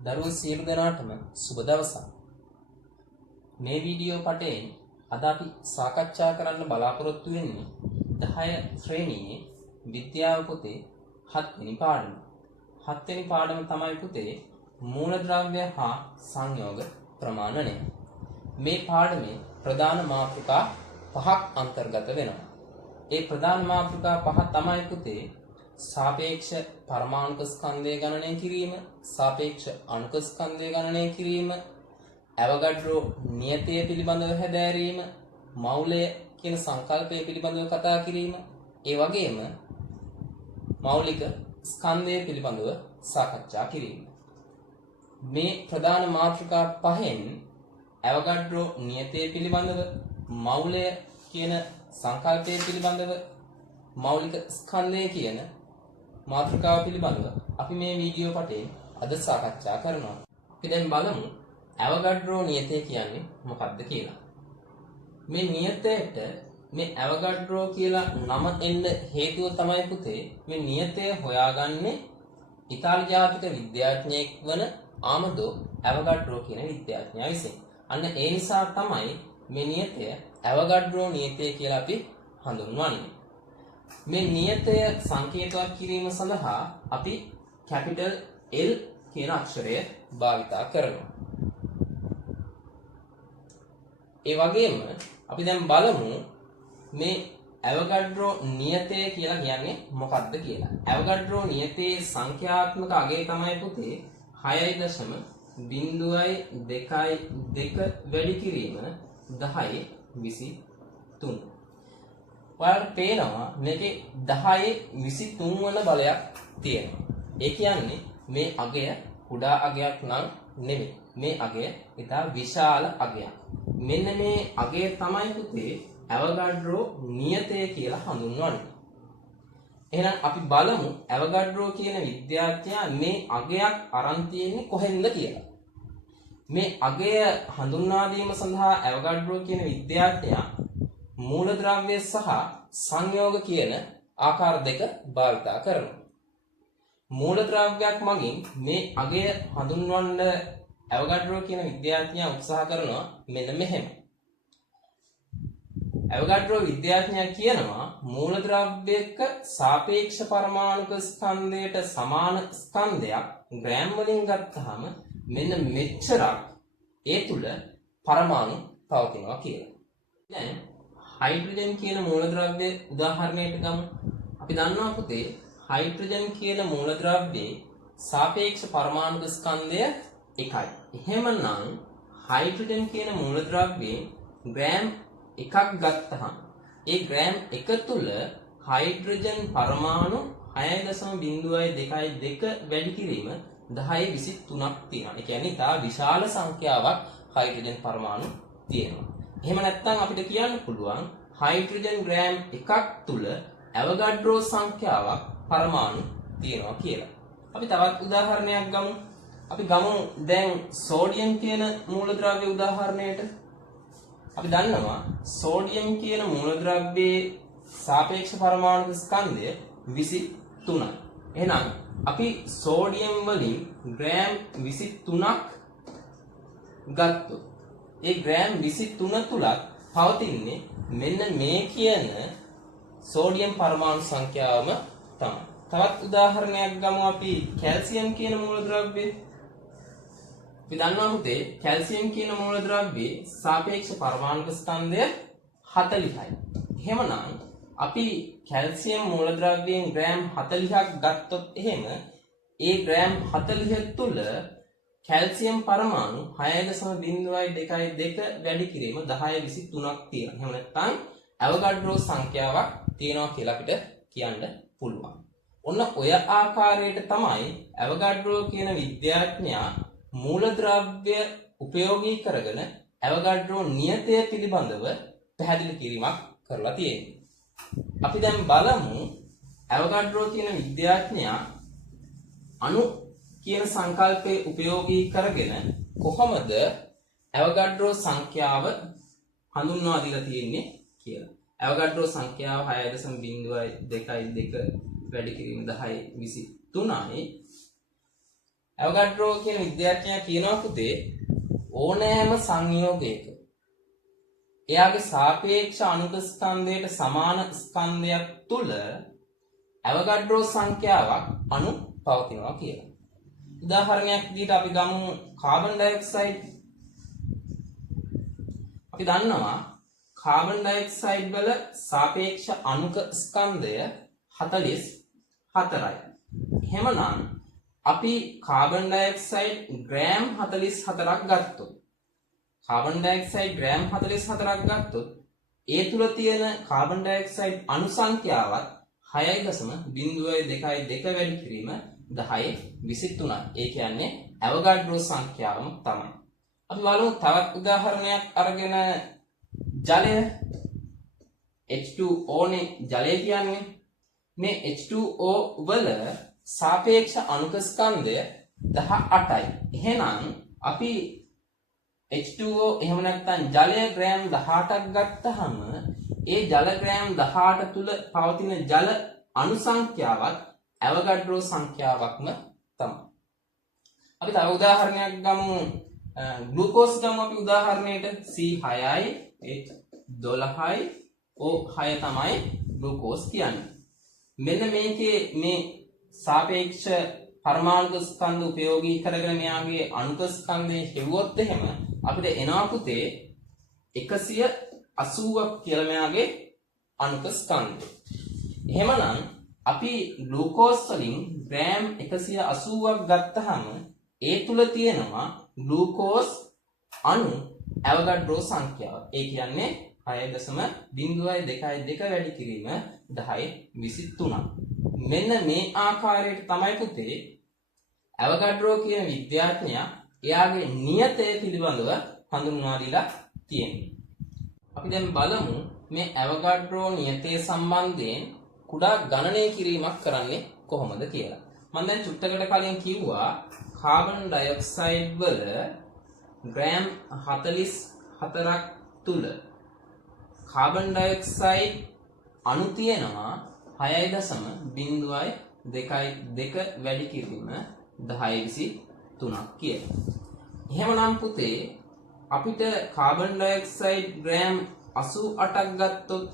දරුවෝ සියලු දෙනාටම සුබ දවසක්. මේ වීඩියෝ පටයෙන් අද අපි සාකච්ඡා කරන්න බලාපොරොත්තු වෙන්නේ 10 ශ්‍රේණියේ විද්‍යාව පොතේ 7 වෙනි පාඩම. 7 වෙනි පාඩම තමයි පුතේ මූලද්‍රව්‍ය හා සංයෝග ප්‍රමාණනය. මේ පාඩමේ ප්‍රධාන මාතෘකා 5ක් අන්තර්ගත වෙනවා. ඒ ප්‍රධාන මාතෘකා 5 තමයි පුතේ सापेक्ष परमाणुक स्कंदे गणने किरीम, सापेक्ष अणुक स्कंदे गणने किरीम, एवोगाड्रो नियतය පිළිබඳව හැදෑරීම, මෞලය කියන සංකල්පය පිළිබඳව කතා කිරීම, ඒ වගේම මෞලික ස්කන්ධය පිළිබඳව සාකච්ඡා කිරීම. මේ ප්‍රධාන මාතෘකා පහෙන් එවෝගාඩ්රෝ නියතය පිළිබඳව, මෞලය කියන සංකල්පය පිළිබඳව, මෞලික ස්කන්ධය කියන මාතෘකාව පිළිබඳව අපි මේ වීඩියෝ පටේ අද සාකච්ඡා කරනවා. අපි දැන් බලමු එවෝගාඩ්‍රෝ නියතය කියන්නේ මොකක්ද කියලා. මේ නියතයට මේ එවෝගාඩ්‍රෝ කියලා නම එන්න හේතුව තමයි පුතේ මේ නියතය හොයාගන්නේ ඉතාලි ජාතික විද්‍යාඥයෙක් වන ආමදෝ එවෝගාඩ්‍රෝ කියන විද්‍යාඥයා විසින්. අන්න ඒ නිසා තමයි මේ නියතය එවෝගාඩ්‍රෝ නියතය කියලා අපි හඳුන්වන්නේ. මේ නියතය සංකේතවත් කිරීම සඳහා අපි කැපිටල් L කියන අක්ෂරය භාවිතා කරනවා. ඒ වගේම අපි දැන් බලමු මේ එවෝගාඩ්‍රෝ නියතය කියලා කියන්නේ මොකක්ද කියලා. එවෝගාඩ්‍රෝ නියතයේ සංඛ්‍යාත්මක අගය තමයි පුතේ 6.0.22 වැඩි කිරීම 1023. ඔයාලට පේනවා මේකේ 1023 වන බලයක් තියෙනවා. ඒ කියන්නේ මේ අගය කුඩා අගයක් නම් නෙමෙයි. මේ අගය ඉතා විශාල අගයක්. මෙන්න මේ අගය තමයි පුතේ එවෝගාඩ්‍රෝ නියතය කියලා හඳුන්වන්නේ. එහෙනම් අපි බලමු එවෝගාඩ්‍රෝ කියන විද්‍යාඥයා මේ අගයක් අරන් තියෙන්නේ කොහෙන්ද කියලා. මේ අගය හඳුන්වා දීම සඳහා එවෝගාඩ්‍රෝ කියන විද්‍යාඥයා මූලද්‍රව්‍ය සහ සංයෝග කියන ආකාර දෙක භාවිතා කරනවා. මූලද්‍රව්‍යයක් මගින් මේ අගය හඳුන්වන්න එවෝගාඩ්‍රෝ කියන විද්‍යාඥයා උත්සාහ කරනවා මෙන්න මෙහෙම. එවෝගාඩ්‍රෝ විද්‍යාඥයා කියනවා මූලද්‍රව්‍යයක සාපේක්ෂ පරමාණුක ස්කන්ධයට සමාන ස්කන්ධයක් ග්‍රෑම් වලින් ගත්තාම මෙන්න මෙච්චරක් ඒ තුල පරමාණු පවතිනවා කියලා. දැන් හයිඩ්‍රජන් කියන මූලද්‍රව්‍ය උදාහරණයට ගමු. අපි දන්නවා පුතේ හයිඩ්‍රජන් කියන මූලද්‍රව්‍යයේ සාපේක්ෂ පරමාණුක ස්කන්ධය 1යි. එහෙමනම් හයිඩ්‍රජන් කියන මූලද්‍රව්‍යයෙන් ග්‍රෑම් 1ක් ගත්තහම ඒ ග්‍රෑම් 1 තුල හයිඩ්‍රජන් පරමාණු 6.0.22 වැඩි කිරීම 1023ක් තියෙනවා. ඒ කියන්නේ ඉතා විශාල සංඛ්‍යාවක් හයිඩ්‍රජන් පරමාණු තියෙනවා. එහෙම නැත්නම් අපිට කියන්න පුළුවන් හයිඩ්‍රජන් ග්‍රෑම් 1ක් තුල එවෝගාඩ්‍රෝ සංඛ්‍යාවක් පරමාණු තියෙනවා කියලා. අපි තවත් උදාහරණයක් ගමු. අපි ගමු දැන් සෝඩියම් කියන මූලද්‍රව්‍ය උදාහරණයට. අපි දන්නවා සෝඩියම් කියන මූලද්‍රව්‍යයේ සාපේක්ෂ පරමාණු ස්කන්ධය 23යි. එහෙනම් අපි සෝඩියම් වලින් ග්‍රෑම් 23ක් ගත්තොත් ඒ ග්‍රෑම් 23 තුලත් පවතින්නේ මෙන්න මේ කියන සෝඩියම් පරමාණු සංඛ්‍යාවම තමයි. තවත් උදාහරණයක් ගමු අපි කැල්සියම් කියන මූලද්‍රව්‍යය. අපි දන්නවා පුතේ කැල්සියම් කියන මූලද්‍රව්‍යයේ සාපේක්ෂ පරමාණුක ස්කන්ධය 40යි. එහෙමනම් අපි කැල්සියම් මූලද්‍රව්‍යයෙන් ග්‍රෑම් 40ක් ගත්තොත් එහෙම ඒ ග්‍රෑම් 40 තුල කැල්සියම් පරමාණු 6.0.22 වැඩි කිරීම 1023ක් තියෙනවා. එහෙම නැත්නම් එවෝගාඩ්‍රෝ සංඛ්‍යාවක් තියෙනවා කියලා අපිට කියන්න පුළුවන්. ඔන්න ඔය ආකාරයට තමයි එවෝගාඩ්‍රෝ කියන විද්‍යාඥයා මූලද්‍රව්‍ය උපයෝගී කරගෙන එවෝගාඩ්‍රෝ නියතය පිළිබඳව පැහැදිලි කිරීමක් කරලා තියෙනවා. අපි දැන් බලමු එවෝගාඩ්‍රෝ කියන විද්‍යාඥයා අණු කියන සංකල්පය උපයෝගී කරගෙන කොහොමද එවෝගාඩ්‍රෝ සංඛ්‍යාව හඳුන්වා දීලා තියෙන්නේ කියලා. එවෝගාඩ්‍රෝ සංඛ්‍යාව 6.0.22 වැඩි කිරීම 1023යි. ඇවගඩ්‍රෝ කියන විද්‍යාඥයා කියනවා පුතේ ඕනෑම සංයෝගයක එයාගේ සාපේක්ෂ අණුක ස්කන්ධයට සමාන ස්කන්ධයක් තුල ඇවගඩ්‍රෝ සංඛ්‍යාවක් අණු පවතිනවා කියලා. උදාහරණයක් විදිහට අපි ගමු කාබන් ඩයොක්සයිඩ්. අපි දන්නවා කාබන් ඩයොක්සයිඩ් වල සාපේක්ෂ අණුක ස්කන්ධය 44යි. එහෙමනම් අපි කාබන් ඩයොක්සයිඩ් ග්‍රෑම් 44ක් ගත්තොත් කාබන් ඩයොක්සයිඩ් ග්‍රෑම් 44ක් ගත්තොත් ඒ තුල තියෙන කාබන් ඩයොක්සයිඩ් අණු සංඛ්‍යාවත් 6.022 වැඩි කිරීම 1023යි. ඒ කියන්නේ ඇවගඩ්‍රෝ සංඛ්‍යාවම තමයි. අපි බලමු තවත් උදාහරණයක් අරගෙන ජලය H2O නේ ජලය කියන්නේ. මේ H2O වල සාපේක්ෂ අණුක ස්කන්ධය 18යි. එහෙනම් අපි H2O එහෙම නැත්නම් ජලය ග්‍රෑම් 18ක් ගත්තහම ඒ ජල ග්‍රෑම් 18 තුල පවතින ජල අණු සංඛ්‍යාවත් ඇවගඩ්‍රෝ සංඛ්‍යාවක්ම තමයි. අපි තව උදාහරණයක් ගමු. ග්ලූකෝස් ගමු අපි උදාහරණයට C6යි H12යි O6 තමයි ග්ලූකෝස් කියන්නේ. මෙන්න මේකේ මේ සාපේක්ෂ පරමාණු ස්කන්ධ උපයෝගී කරගෙන මෙයාගේ අණුක ස්කන්ධය හෙව්වොත් එහෙම අපිට එනවා පුතේ 180ක් කියලා මෙයාගේ අණුක ස්කන්ධය. එහෙමනම් අපි ග්ලූකෝස් වලින් ග්‍රෑම් 180ක් ගත්තහම ඒ තුල තියෙනවා ග්ලූකෝස් අණු ඇවගඩ්‍රෝ සංඛ්‍යාව. ඒ කියන්නේ 6.022 වැඩි කිරීම 1023ක්. මෙන්න මේ ආකාරයට තමයි පුතේ ඇවගඩ්‍රෝ කියන විද්‍යාඥයා එයාගේ නියතය පිළිබඳව හඳුන්වා දීලා තියෙන්නේ. අපි දැන් බලමු මේ ඇවගඩ්‍රෝ නියතය සම්බන්ධයෙන් කුඩා ගණනය කිරීමක් කරන්නේ කොහොමද කියලා. මම දැන් චුට්ටකට කලින් කිව්වා කාබන් ඩයොක්සයිඩ් වල ග්‍රෑම් 44ක් තුල කාබන් ඩයොක්සයිඩ් අණු තියෙනවා 6.022 වැඩි කිරීම 1023ක් කියලා. එහෙමනම් පුතේ අපිට කාබන් ඩයොක්සයිඩ් ග්‍රෑම් 88ක් ගත්තොත්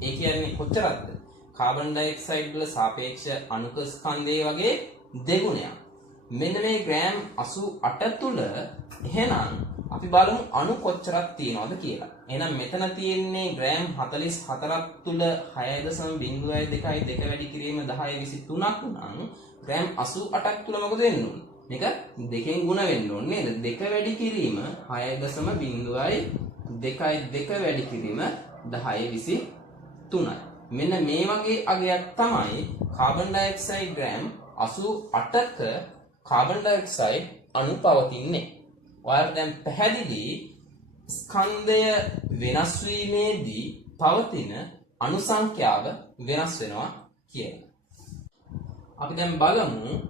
ඒ කියන්නේ කොච්චරද? කාබන් ඩයොක්සයිඩ් වල සාපේක්ෂ අණුක ස්කන්ධය වගේ දෙගුණයක්. මෙන්න මේ ග්‍රෑම් 88 තුල එහෙනම් අපි බලමු අණු කොච්චරක් තියෙනවද කියලා. එහෙනම් මෙතන තියෙන්නේ ග්‍රෑම් 44ක් තුල 6.022 වැඩි කිරීම 1023ක් නම් ග්‍රෑම් 88ක් තුල මොකද වෙන්න ඕනේ? මේක දෙකෙන් ගුණ වෙන්න ඕනේ නේද? 2 වැඩි කිරීම 6.022 වැඩි කිරීම 1023යි. මෙන්න මේ වගේ අගයක් තමයි කාබන් ඩයොක්සයිඩ් ග්‍රෑම් 88ක කාබන් ඩයොක්සයිඩ් අණු පවතින්නේ. ඔයාලට දැන් පැහැදිලි ස්කන්ධය වෙනස් වීමේදී පවතින අණු සංඛ්‍යාව වෙනස් වෙනවා කියලා. අපි දැන් බලමු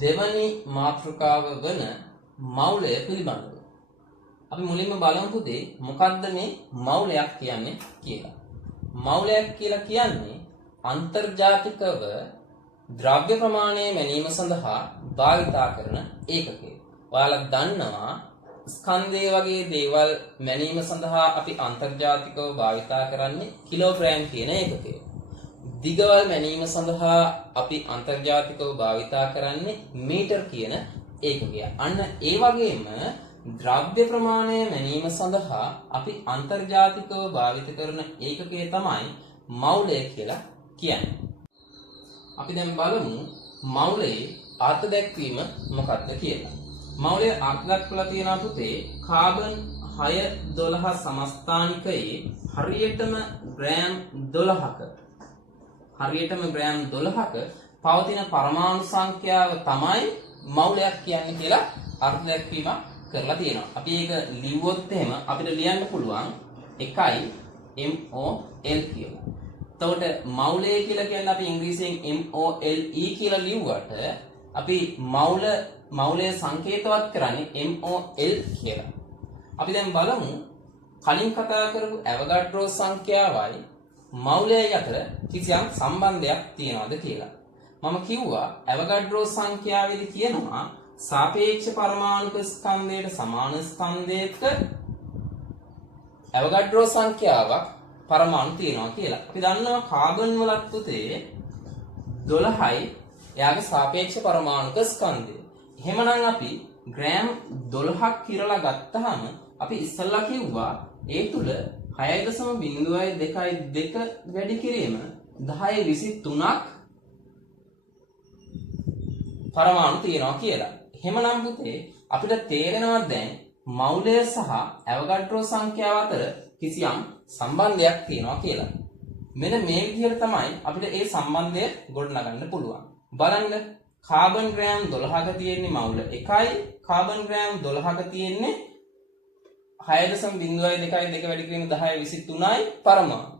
දෙවනි මාතෘකාව වන මෞලය පිළිබඳව. අපි මුලින්ම බලමු පුතේ මොකද්ද මේ මෞලයක් කියන්නේ කියලා. මෞලයක් කියලා කියන්නේ අන්තර්ජාතිකව ද්‍රව්‍ය ප්‍රමාණය මැනීම සඳහා භාවිතා කරන ඒකකය. ඔයාලා දන්නවා ස්කන්ධය වගේ දේවල් මැනීම සඳහා අපි අන්තර්ජාතිකව භාවිතා කරන්නේ කිලෝග්‍රෑම් කියන ඒකකය. දිගවල් මැනීම සඳහා අපි අන්තර්ජාතිකව භාවිතා කරන්නේ මීටර් කියන ඒකකය. අන්න ඒ වගේම ද්‍රව්‍ය ප්‍රමාණය මැනීම සඳහා අපි අන්තර්ජාතිකව භාවිත කරන ඒකකය තමයි මෞලය කියලා කියන්නේ. අපි දැන් බලමු මෞලයේ අර්ථ දැක්වීම මොකක්ද කියලා. මෞලයේ අර්ථ දක්වලා තියෙනවා පුතේ කාබන් 612 සමස්ථානිකයේ හරියටම ග්‍රෑම් 12ක පවතින පරමාණු සංඛ්‍යාව තමයි මෞලයක් කියන්නේ කියලා අර්ථ දැක්වීමක් කරලා තියෙනවා. අපි ඒක ලිව්වොත් එහෙම අපිට ලියන්න පුළුවන් 1 MOL කියලා. එතකොට මෞලය කියලා කියන්නේ අපි ඉංග්‍රීසියෙන් MOLE කියලා ලිව්වට අපි මෞලය සංකේතවත් කරන්නේ MOL කියලා. අපි දැන් බලමු කලින් කතා කරපු ඇවගඩ්‍රෝ සංඛ්‍යාවයි මෞලයයි අතර කිසියම් සම්බන්ධයක් තියනවද කියලා. මම කිව්වා ඇවගඩ්‍රෝ සංඛ්‍යාවේදී කියනවා සාපේක්ෂ පරමාණුක ස්කන්ධයට සමාන ස්කන්ධයක ඇවගඩ්‍රෝ සංඛ්‍යාවක් පරමාණු තියෙනවා කියලා. අපි දන්නවා කාබන් වලත් පුතේ 12යි එයාගේ සාපේක්ෂ පරමාණුක ස්කන්ධය. එහෙමනම් අපි ග්‍රෑම් 12ක් කිරලා ගත්තාම අපි ඉස්සල්ලා කිව්වා ඒ තුල 6.022 වැඩි කිරීම 1023ක් පරමාණු තියෙනවා කියලා. එහෙමනම් පුතේ අපිට තේරෙනවා දැන් මෞලය සහ ඇවගඩ්‍රෝ සංඛ්‍යාව අතර කිසියම් සම්බන්ධයක් තියෙනවා කියලා. මෙන්න මේ විදිහට තමයි අපිට ඒ සම්බන්ධය ගොඩනගන්න පුළුවන්. බලන්න කාබන් ග්‍රෑම් 12ක තියෙන්නේ මෞල 1යි, කාබන් ග්‍රෑම් 12ක තියෙන්නේ 6.022 වැඩි කිරීම 1023යි පරමාණු.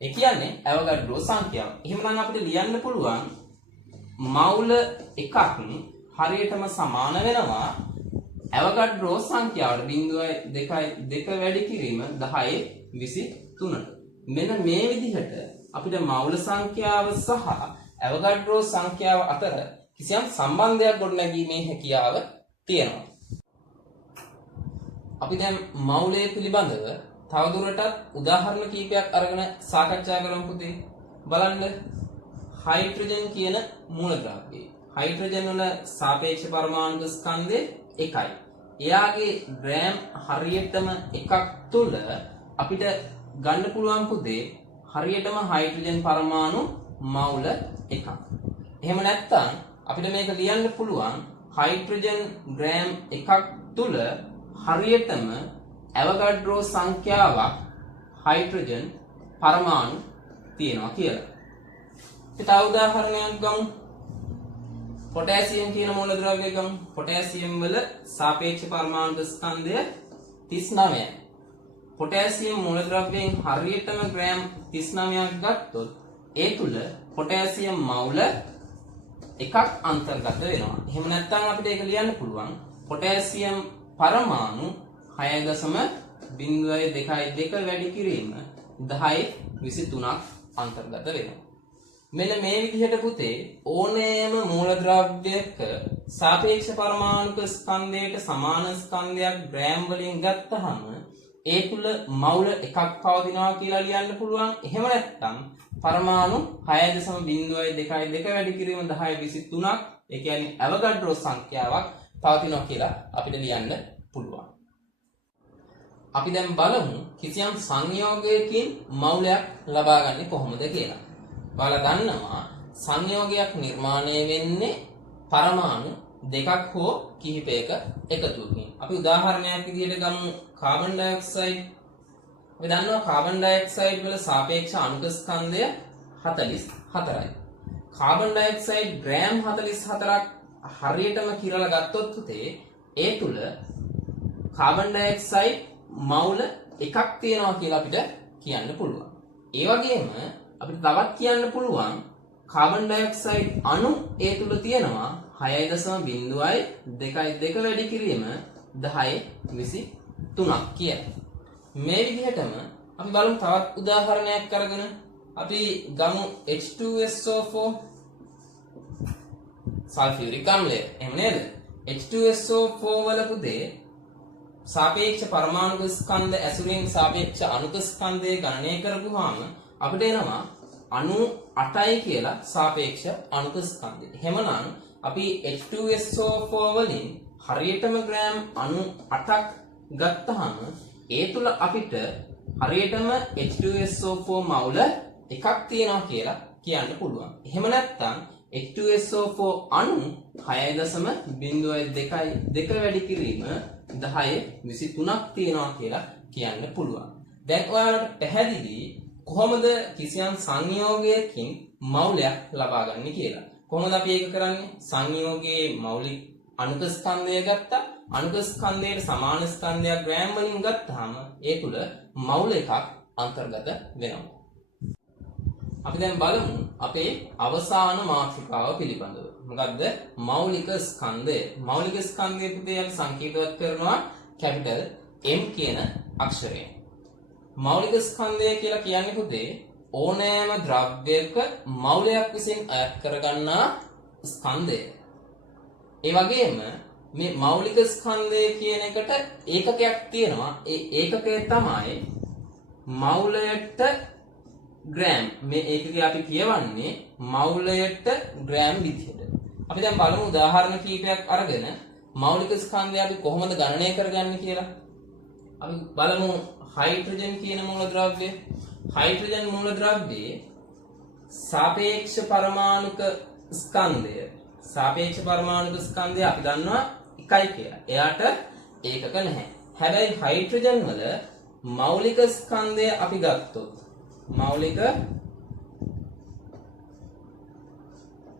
ඒ කියන්නේ ඇවගඩ්‍රෝ සංඛ්‍යාව. එහෙමනම් අපිට ලියන්න පුළුවන් මෞල එකක් හරියටම සමාන වෙනවා ඇවගඩ්‍රෝ සංඛ්‍යාවට 0.22 වැඩි කිරීම 1023ට. මෙන්න මේ විදිහට අපිට මෞල සංඛ්‍යාව සහ ඇවගඩ්‍රෝ සංඛ්‍යාව අතර කිසියම් සම්බන්ධයක් ගොඩනැගීමේ හැකියාව තියෙනවා. අපි දැන් මෞලය පිළිබඳව තවදුරටත් උදාහරණ කීපයක් අරගෙන සාකච්ඡා කරමු පුතේ. බලන්න හයිඩ්‍රජන් කියන මූලද්‍රව්‍යය. හයිඩ්‍රජන් වල සාපේක්ෂ පරමාණු ස්කන්ධය 1යි. එයාගේ ග්‍රෑම් හරියටම එකක් තුල අපිට ගන්න පුළුවන් පුතේ හරියටම හයිඩ්‍රජන් පරමාණු මෞල එකක්. එහෙම නැත්නම් අපිට මේක ලියන්න පුළුවන් හයිඩ්‍රජන් ග්‍රෑම් එකක් තුල හරියටම ඇවගඩ්‍රෝ සංඛ්‍යාවක් හයිඩ්‍රජන් පරමාණු තියෙනවා කියලා. තව උදාහරණයක් ගමු. පොටෑසියම් කියන මූලද්‍රව්‍යය ගමු. පොටෑසියම් වල සාපේක්ෂ පරමාණු ස්කන්ධය 39යි. පොටෑසියම් මූලද්‍රව්‍යයෙන් හරියටම ග්‍රෑම් 39ක් ගත්තොත් ඒ තුල පොටෑසියම් මෞල එකක් අන්තර්ගත වෙනවා. එහෙම නැත්නම් අපිට ඒක ලියන්න පුළුවන් පොටෑසියම් පරමාණු 6.022 වැඩි කිරීම 1023ක් අන්තර්ගත වෙනවා. මෙන්න මේ විදිහට පුතේ ඕනෑම මූලද්‍රව්‍යයක සාපේක්ෂ පරමාණුක ස්කන්ධයට සමාන ස්කන්ධයක් ග්‍රෑම් වලින් ගත්තහම ඒ තුල මෞල එකක් පවතිනවා කියලා ලියන්න පුළුවන්. එහෙම නැත්නම් පරමාණු 6.022 වැඩි කිරීම 1023ක් ඒ කියන්නේ ඇවගඩ්‍රෝ සංඛ්‍යාවක් පවතිනවා කියලා අපිට ලියන්න පුළුවන්. අපි දැන් බලමු කිසියම් සංයෝගයකින් මෞලයක් ලබා ගන්න කොහොමද කියලා. ඔයාලා දන්නවා සංයෝගයක් නිර්මාණය වෙන්නේ පරමාණු දෙකක් හෝ කිහිපයක එකතුවකින්. අපි උදාහරණයක් විදිහට ගමු කාබන් ඩයොක්සයිඩ්. අපි දන්නවා කාබන් ඩයොක්සයිඩ් වල සාපේක්ෂ අණුක ස්කන්ධය 44යි. කාබන් ඩයොක්සයිඩ් ග්‍රෑම් 44ක් හරියටම කිරලා ගත්තොත් පුතේ ඒ තුල කාබන් ඩයොක්සයිඩ් මෞල එකක් තියෙනවා කියලා අපිට කියන්න පුළුවන්. ඒ වගේම අපිට තවත් කියන්න පුළුවන් කාබන් ඩයොක්සයිඩ් අණු ඒ තුල තියෙනවා 6.022 වැඩි කිරීම 1023ක් කියලා. මේ විදිහටම අපි බලමු තවත් උදාහරණයක් අරගෙන අපි ගමු H2SO4 සල්ෆියුරික් අම්ලය. එහෙම නේද? H2SO4 වල පුතේ සාපේක්ෂ පරමාණු ස්කන්ධ ඇසුරින් සාපේක්ෂ අණුක ස්කන්ධය ගණනය කරපුවාම අපිට එනවා 98යි කියලා සාපේක්ෂ අණුක ස්කන්ධය. එහෙමනම් අපි H2SO4 වලින් හරියටම ග්‍රෑම් 98ක් ගත්තාම ඒ තුල අපිට හරියටම H2SO4 මෞල එකක් තියෙනවා කියලා කියන්න පුළුවන්. එහෙම නැත්නම් H2SO4 අණු 6.022 වැඩි කිරීම 1023ක් තියෙනවා කියලා කියන්න පුළුවන්. දැන් ඔයාලට පැහැදිලි කොහොමද කිසියම් සංයෝගයකින් මෞලයක් ලබා ගන්න කියලා. කොහොමද අපි ඒක කරන්නේ? සංයෝගයේ මෞලික අණුක ස්කන්ධය ගත්තා. අණුක ස්කන්ධයේ සමාන ස්කන්ධයක් ග්‍රෑම් වලින් ගත්තාම ඒ තුල මෞල එකක් අන්තර්ගත වෙනවා. අපි දැන් බලමු අපේ අවසාන මාතෘකාව පිළිබඳව. මොකද්ද? මෞලික ස්කන්ධය. මෞලික ස්කන්ධය පුතේ අපි සංකේතවත් කරනවා කැපිටල් M කියන අක්ෂරයෙන්. මෞලික ස්කන්ධය කියලා කියන්නේ පුතේ ඕනෑම ද්‍රව්‍යයක මෞලයක් විසින් අයත් කරගන්නා ස්කන්ධය. ඒ වගේම මේ මෞලික ස්කන්ධය කියන එකට ඒකකයක් තියෙනවා. ඒ ඒකකය තමයි මවුලයට ග්‍රෑම්. මේ ඒකකය අපි කියවන්නේ මවුලයට ග්‍රෑම් විදිහට. අපි දැන් බලමු උදාහරණ කීපයක් අරගෙන මෞලික ස්කන්ධය අපි කොහොමද ගණනය කරගන්නේ කියලා. අපි බලමු හයිඩ්‍රජන් කියන මූලද්‍රව්‍යය. හයිඩ්‍රජන් මූලද්‍රව්‍යයේ සාපේක්ෂ පරමාණුක ස්කන්ධය අපි දන්නවා එකයි කියලා. එයාට ඒකක නැහැ. හැබැයි හයිඩ්‍රජන් වල මෞලික ස්කන්ධය අපි ගත්තොත්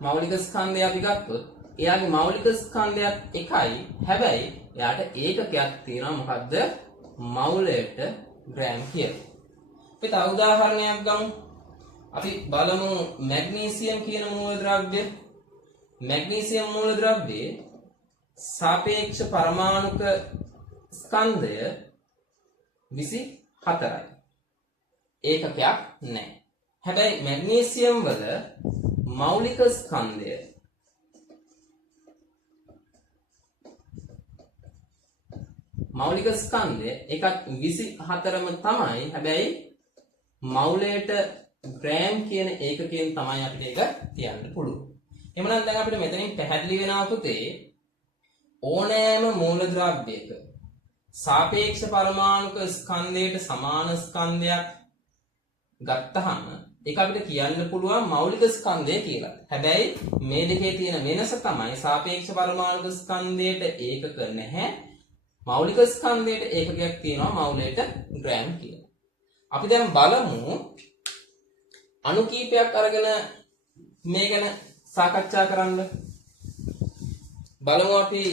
මෞලික ස්කන්ධය අපි ගත්තොත් එයාගේ මෞලික ස්කන්ධයත් එකයි. හැබැයි එයාට ඒකකයක් තියෙනවා. මොකද්ද? මවුලයට ග්‍රෑම් කියලා. අපි තව උදාහරණයක් ගමු. අපි බලමු මැග්නීසියම් කියන මූලද්‍රව්‍යය. මැග්නීසියම් මූලද්‍රව්‍යයේ සාපේක්ෂ පරමාණුක ස්කන්ධය 24යි. ඒකකයක් නැහැ. හැබැයි මැග්නීසියම් වල මෞලික ස්කන්ධය එකත් 24ම තමයි. හැබැයි මවුලයට ග්‍රෑම් කියන ඒකකයෙන් තමයි අපිට ඒක තියන්න පුළුවන්. එහෙනම් දැන් අපිට මෙතනින් පැහැදිලි වෙනවා පුතේ ඕනෑම මූලද්‍රව්‍යයක සාපේක්ෂ පරමාණුක ස්කන්ධයට සමාන ස්කන්ධයක් ගත්තහම ඒක අපිට කියන්න පුළුවන් මෞලික ස්කන්ධය කියලා. හැබැයි මේ දෙකේ තියෙන වෙනස තමයි සාපේක්ෂ පරමාණුක ස්කන්ධයට ඒකක නැහැ. මෞලික ස්කන්ධයට ඒකකයක් තියෙනවා මවුලයට ග්‍රෑම් කියලා. අපි දැන් බලමු අණු කීපයක් අරගෙන මේ ගැන සාකච්ඡා කරන්න. බලමු අපි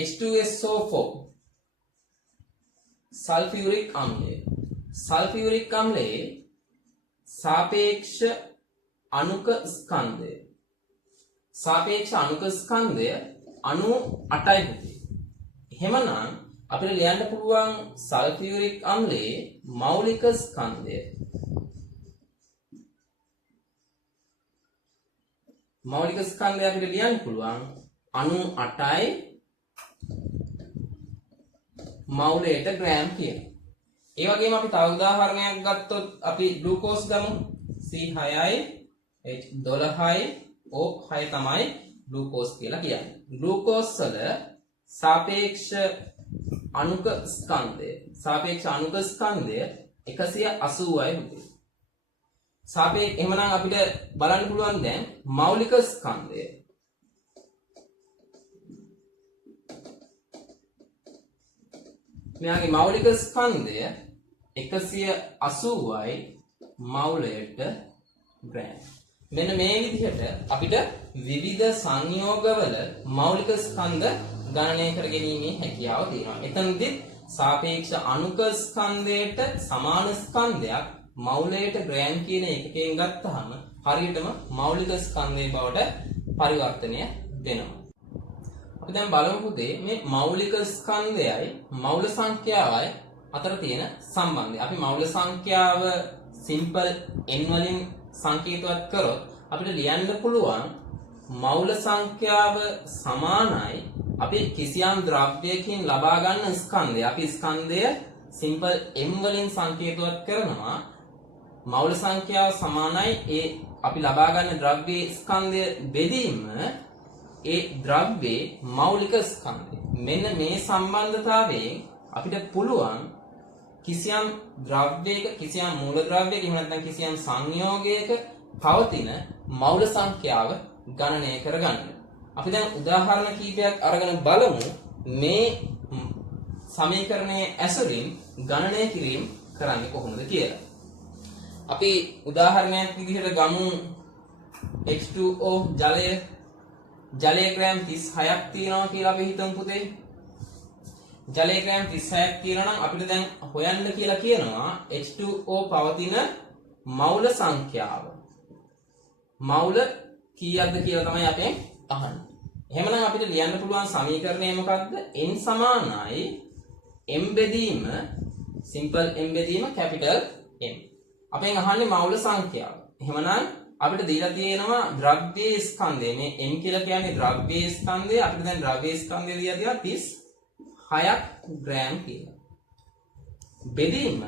H2SO4 සල්ෆියුරික් අම්ලය. සල්ෆියුරික් අම්ලයේ සාපේක්ෂ අණුක ස්කන්ධය 98යි පුතේ. එහෙමනම් අපිට ලියන්න පුළුවන් සල්ෆියුරික් අම්ලයේ මෞලික ස්කන්ධය. මෞලික ස්කන්ධය අපිට ලියන්න පුළුවන් 98යි මවුලයට ග්‍රෑම් කියලා. ඒ වගේම අපි තව උදාහරණයක් ගත්තොත් අපි ග්ලූකෝස් ගමු. C6යි H12යි O6 තමයි ග්ලූකෝස් කියලා කියන්නේ. ග්ලූකෝස් වල සාපේක්ෂ අණුක ස්කන්ධය 180යි. එහෙමනම් අපිට බලන්න පුළුවන් දැන් මෞලික ස්කන්ධය. මෙයාගේ මෞලික ස්කන්ධය 180යි මවුලයට ග්‍රෑම්. මෙන්න මේ විදිහට අපිට විවිධ සංයෝගවල මෞලික ස්කන්ධ ගණනය කර ගැනීමේ හැකියාව තියෙනවා. එතනදී සාපේක්ෂ අණුක ස්කන්ධයට සමාන ස්කන්ධයක් මවුලයට ග්‍රෑම් කියන එකකෙන් ගත්තාම හරියටම මෞලික ස්කන්ධය බවට පරිවර්තනය වෙනවා. අපි දැන් බලමු පුතේ මේ මෞලික ස්කන්ධයයි මවුල සංඛ්‍යාවයි අතර තියෙන සම්බන්ධය. අපි මවුල සංඛ්‍යාව සිම්පල් n වලින් සංකේතවත් කරොත් අපිට ලියන්න පුළුවන් මවුල සංඛ්‍යාව සමානයි අපි කිසියම් ද්‍රව්‍යයකින් ලබා ගන්න ස්කන්ධය. අපි ස්කන්ධය සිම්පල් m වලින් සංකේතවත් කරනවා. මවුල සංඛ්‍යාව සමානයි ඒ අපි ලබා ගන්න ද්‍රව්‍යයේ ස්කන්ධය බෙදීම ඒ ද්‍රව්‍යයේ මෞලික ස්කන්ධය. මෙන්න මේ සම්බන්ධතාවයෙන් අපිට පුළුවන් කිසියම් ද්‍රව්‍යයක කිසියම් මූලද්‍රව්‍යයක එහෙම නැත්නම් කිසියම් සංයෝගයක පවතින මවුල සංඛ්‍යාව ගණනය කරගන්න. අපි දැන් උදාහරණ කීපයක් අරගෙන බලමු මේ සමීකරණයේ ඇසුරින් ගණනය කිරීම කරන්නේ කොහොමද කියලා. අපි උදාහරණයක් විදිහට ගමු H2O ජලයේ ග්‍රෑම් 36ක් තියෙනවා කියලා අපි හිතමු පුතේ. ජලයේ ග්‍රෑම් 36ක් තියෙනවා නම් අපිට දැන් හොයන්න කියලා කියනවා H2O පවතින මවුල සංඛ්‍යාව. මවුල කීයක්ද කියලා තමයි අපෙන් අහන්නේ. එහෙමනම් අපිට ලියන්න පුළුවන් සමීකරණය මොකක්ද? n සමානයි m බෙදීම සිම්පල් m බෙදීම කැපිටල් M. අපෙන් අහන්නේ මවුල සංඛ්‍යාව. එහෙමනම් අපිට දීලා තියෙනවා ද්‍රව්‍ය ස්කන්ධය. මේ m කියලා කියන්නේ ද්‍රව්‍ය ස්කන්ධය. අපිට දැන් ද්‍රව්‍ය ස්කන්ධය දීලා තියෙනවා 36ක් ග්‍රෑම් කියලා. බෙදීම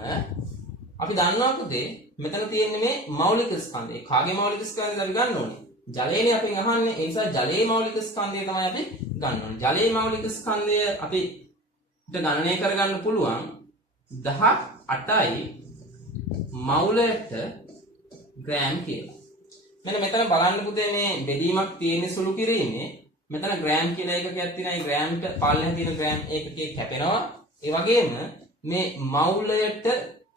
අපි දන්නවා පුතේ මෙතන තියෙන්නේ මේ මෞලික ස්කන්ධය. කාගේ මෞලික ස්කන්ධයද අපි ගන්න ඕනේ? ජලයනේ අපෙන් අහන්නේ. ඒ නිසා ජලයේ මෞලික ස්කන්ධය තමයි අපි ගන්න ඕනේ. ජලයේ මෞලික ස්කන්ධය අපිට ගණනය කරගන්න පුළුවන් 18යි මවුලට ග්‍රෑම් කියලා. මෙන්න මෙතන බලන්න පුතේ මේ බෙදීමක් තියෙන සුළු කිරීමේ මෙතන ග්‍රෑම් කියලා එකකයක් තියෙනවා. ඒ ග්‍රෑම්ට පල්ලෙහා තියෙන ග්‍රෑම් ඒකකයේ කැපෙනවා. ඒ වගේම මේ මවුලයට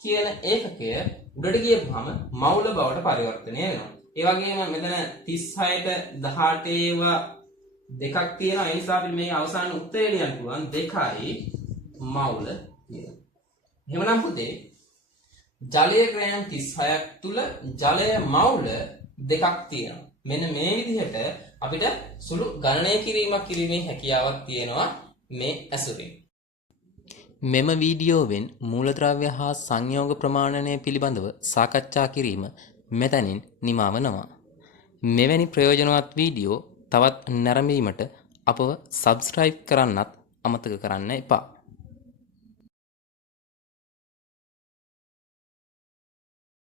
කියන ඒකකය උඩට ගියපුවම මවුල බවට පරිවර්තනය වෙනවා. ඒ වගේම මෙතන 36ට 18 ඒවා දෙකක් තියෙනවා. ඒ නිසා අපිට මේ අවසාන උත්තරය ලියන්න පුළුවන් 2යි මවුල කියලා. එහෙමනම් පුතේ ජලයේ ග්‍රෑම් 36ක් තුල ජලය මවුල දෙකක් තියෙනවා. මෙන්න මේ විදිහට අපිට සුළු ගණනය කිරීමක් කිරීමේ හැකියාවක් තියෙනවා මේ ඇසුරින්. මෙම වීඩියෝවෙන් මූලද්‍රව්‍ය හා සංයෝග ප්‍රමාණනය පිළිබඳව සාකච්ඡා කිරීම මෙතනින් නිමා වනවා. මෙවැනි ප්‍රයෝජනවත් වීඩියෝ තවත් නැරඹීමට අපව සබ්ස්ක්‍රයිබ් කරන්නත් අමතක කරන්න එපා.